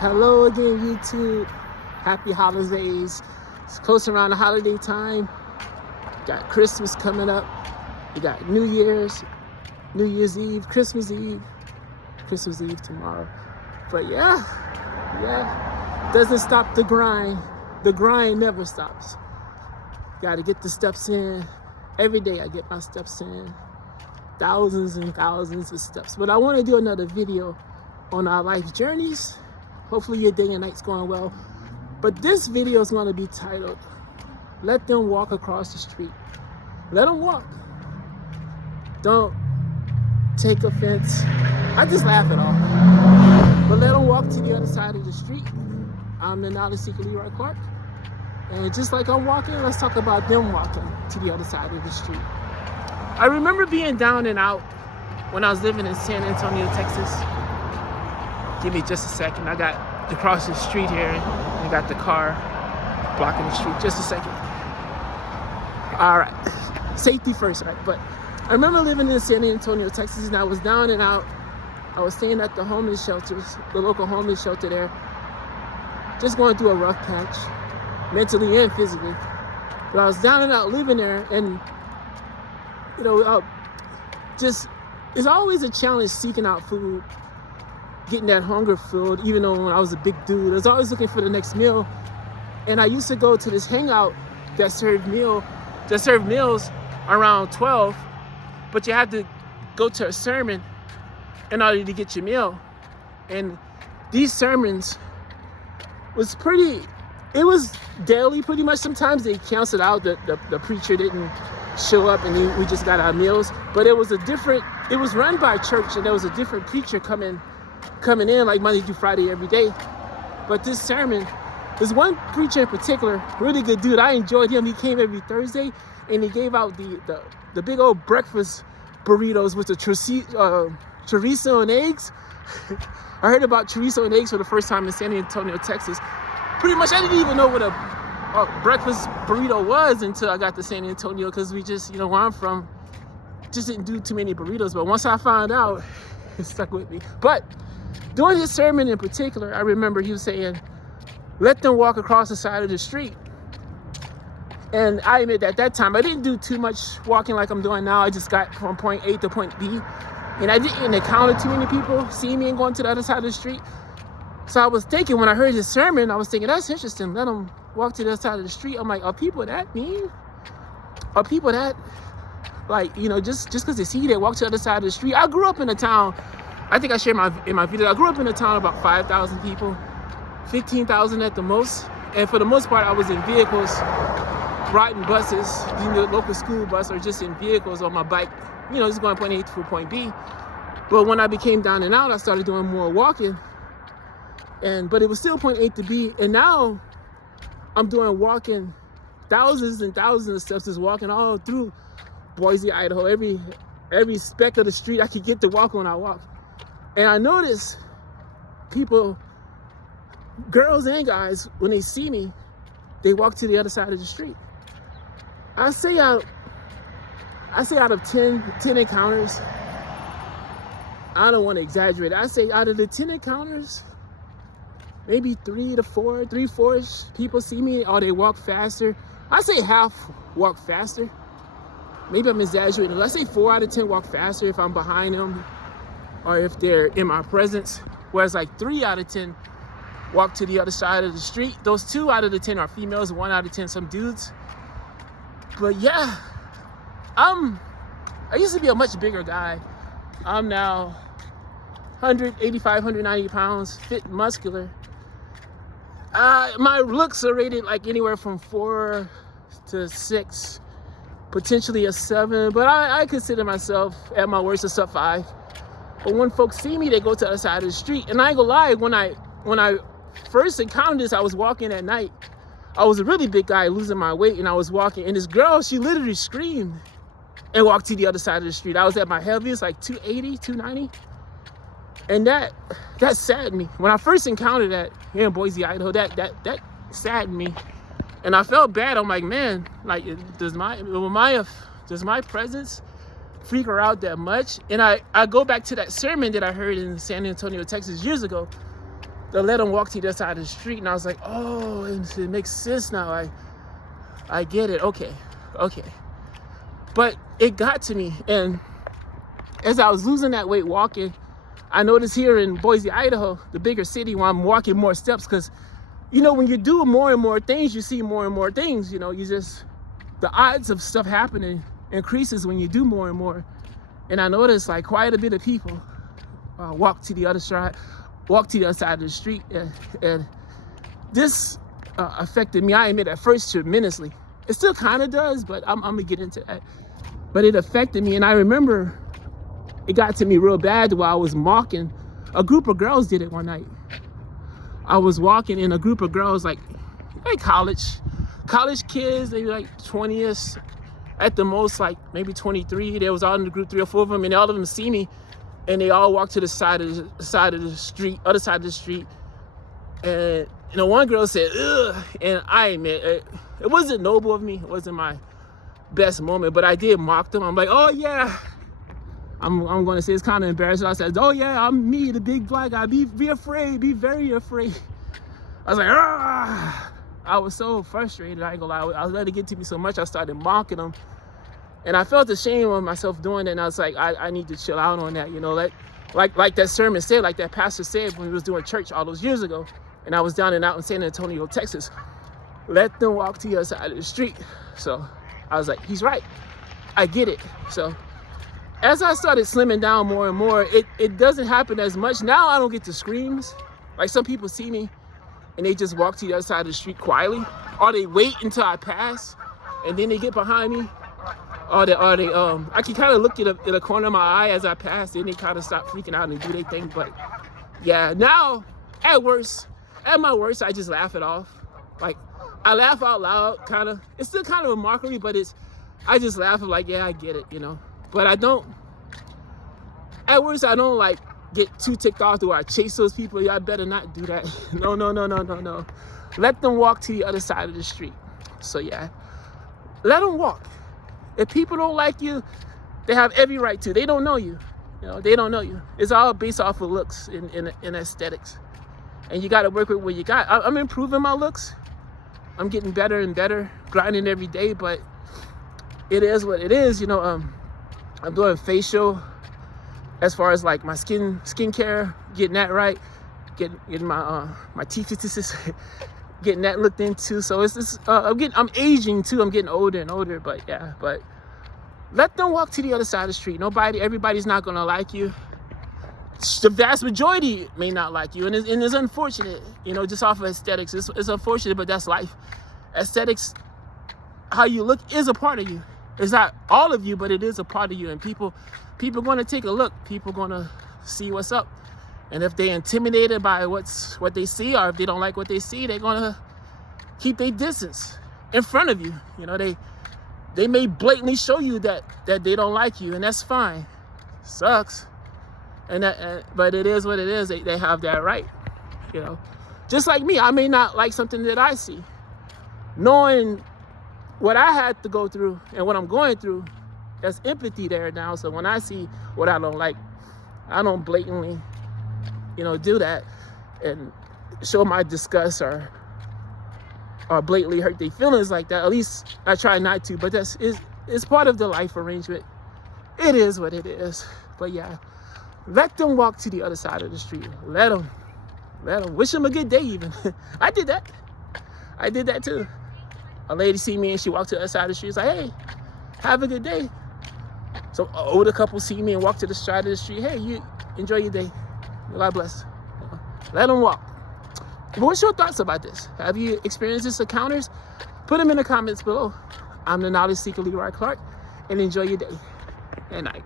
Hello again, YouTube. Happy holidays. It's close around the holiday time. Got Christmas coming up. We got New Year's Eve, Christmas Eve tomorrow. But yeah, doesn't stop the grind. The grind never stops. Got to get the steps in. Every day I get my steps in. Thousands and thousands of steps. But I want to do another video on our life journeys. Hopefully your day and night's going well. But this video is going to be titled, Let Them Walk Across the Street. Let them walk. Don't take offense. I just laugh it off. But let them walk to the other side of the street. I'm the knowledge seeker, Leroy Clark. And just like I'm walking, let's talk about them walking to the other side of the street. I remember being down and out when I was living in San Antonio, Texas. Give me just a second. I got to cross the street here and I got the car blocking the street. Just a second. All right. Safety first, right? But I remember living in San Antonio, Texas, and I was down and out. I was staying at the homeless shelters, the local homeless shelter there. Just going through a rough patch, mentally and physically. But I was down and out living there, and you know, it's always a challenge seeking out food, getting that hunger filled, even though when I was a big dude, I was always looking for the next meal. And I used to go to this hangout that served meals around 12, but you had to go to a sermon in order to get your meal. And these sermons it was daily pretty much. Sometimes they canceled out, the preacher didn't show up and we just got our meals. But it was run by a church, and there was a different preacher coming in like Monday through Friday every day. But this sermon, there's one preacher in particular, really good dude. I enjoyed him. He came every Thursday and he gave out the big old breakfast burritos with the chorizo and eggs. I heard about chorizo and eggs for the first time in San Antonio, Texas. Pretty much I didn't even know what a breakfast burrito was until I got to San Antonio, because we just, where I'm from, just didn't do too many burritos. But once I found out, it stuck with me. But during his sermon in particular, I remember he was saying, let them walk across the side of the street. And I admit that at that time, I didn't do too much walking like I'm doing now. I just got from point A to point B. And I didn't encounter too many people seeing me and going to the other side of the street. So I was thinking, when I heard his sermon, I was thinking, that's interesting. Let them walk to the other side of the street. I'm like, are people that mean? Are people that, like, just because they see you, they walk to the other side of the street? I grew up in a town, I think I shared in my video, I grew up in a town of about 5,000 people, 15,000 at the most. And for the most part, I was in vehicles, riding buses, the local school bus, or just in vehicles on my bike, just going point A to point B. But when I became down and out, I started doing more walking. But it was still point A to B. And now I'm doing walking, thousands and thousands of steps, just walking all through Boise, Idaho. Every speck of the street I could get to walk on, I walk. And I notice people, girls and guys, when they see me, they walk to the other side of the street. I say out of 10 encounters, I don't want to exaggerate. I say out of the 10 encounters, maybe 3 to 4, 3-4ish people see me, or they walk faster. I say half walk faster. Maybe I'm exaggerating. Let's say 4 out of 10 walk faster if I'm behind them, or if they're in my presence. Whereas like 3 out of 10 walk to the other side of the street. Those 2 out of the 10 are females, 1 out of 10 some dudes. But yeah, I used to be a much bigger guy. I'm now 185, 190 pounds, fit, muscular. My looks are rated like anywhere from 4 to 6, potentially a 7, but I consider myself at my worst a sub 5. But when folks see me, they go to the other side of the street. And I ain't gonna lie, when I first encountered this, I was walking at night. I was a really big guy, losing my weight, and I was walking, and this girl, she literally screamed and walked to the other side of the street. I was at my heaviest, like 280, 290. And that saddened me. When I first encountered that here in Boise, Idaho, that saddened me. And I felt bad. I'm like, man, like, does my presence freak her out that much? And I go back to that sermon that I heard in San Antonio, Texas years ago. to let them walk to the other side of the street. And I was like, oh, it makes sense now. I get it. Okay. But it got to me. And as I was losing that weight walking, I noticed here in Boise, Idaho, the bigger city, where I'm walking more steps, because, you know, when you do more and more things, you see more and more things. You know, the odds of stuff happening increases when you do more and more. And I noticed like quite a bit of people walk to the other side of the street, and this affected me. I admit at first tremendously. It still kind of does, but I'm gonna get into that. But it affected me, and I remember it got to me real bad while I was walking. A group of girls did it one night. I was walking in a group of girls, like college kids, maybe like 20ish at the most, like maybe 23. They was all in the group, 3 or 4 of them, and all of them see me, and they all walked to the other side of the street. And you know, one girl said, "Ugh," and I admit it wasn't noble of me. It wasn't my best moment, but I did mock them. I'm like, oh yeah. I'm going to say it's kind of embarrassing. I said, oh yeah, I'm me, the big black guy. Be afraid, be very afraid. I was like, ah. I was so frustrated, I ain't gonna lie. I was letting it get to me so much, I started mocking them. And I felt ashamed of myself doing that, and I was like, I need to chill out on that, you know, like that sermon said, like that pastor said when he was doing church all those years ago, and I was down and out in San Antonio, Texas. Let them walk to the other side of the street. So I was like, he's right, I get it. So as I started slimming down more and more, it doesn't happen as much. Now I don't get the screams. Like some people see me and they just walk to the other side of the street quietly, or they wait until I pass and then they get behind me, or they I can kind of look at the corner of my eye as I pass, then they kind of stop freaking out and do their thing. But yeah, now at my worst, I just laugh it off. Like I laugh out loud, kind of. It's still kind of a mockery, but I just laugh like, yeah, I get it, you know. But at worst, I don't like get too ticked off to where I chase those people. Y'all better not do that. No. Let them walk to the other side of the street. So yeah, let them walk. If people don't like you, they have every right to. They don't know you. You know, they don't know you. It's all based off of looks in aesthetics. And you got to work with what you got. I'm improving my looks. I'm getting better and better, grinding every day, but it is what it is. You know, I'm doing facial as far as like my skincare, getting that right, getting my teeth, getting that looked into. So I'm aging too. I'm getting older and older, but yeah, but let them walk to the other side of the street. Everybody's not gonna like you. The vast majority may not like you, and it's unfortunate, you know, just off of aesthetics. It's unfortunate, but that's life. Aesthetics, how you look, is a part of you. It's not all of you, but it is a part of you. And people going to take a look. People going to see what's up. And if they're intimidated by what they see, or if they don't like what they see, they're going to keep their distance in front of you. You know, they may blatantly show you that they don't like you, and that's fine. Sucks. But it is what it is. They have that right, you know. Just like me, I may not like something that I see. Knowing what I had to go through and what I'm going through, there's empathy there now. So when I see what I don't like, I don't blatantly, you know, do that and show my disgust or blatantly hurt their feelings like that. At least I try not to, but it's part of the life arrangement. It is what it is. But yeah, let them walk to the other side of the street. Let them. Wish them a good day even. I did that too. A lady see me and she walked to the other side of the street. It's like, hey, have a good day. So an older couple see me and walk to the side of the street. Hey, you enjoy your day. God bless. Let them walk. But what's your thoughts about this? Have you experienced this encounters? Put them in the comments below. I'm the knowledge seeker, Leroy Clark, and enjoy your day and night.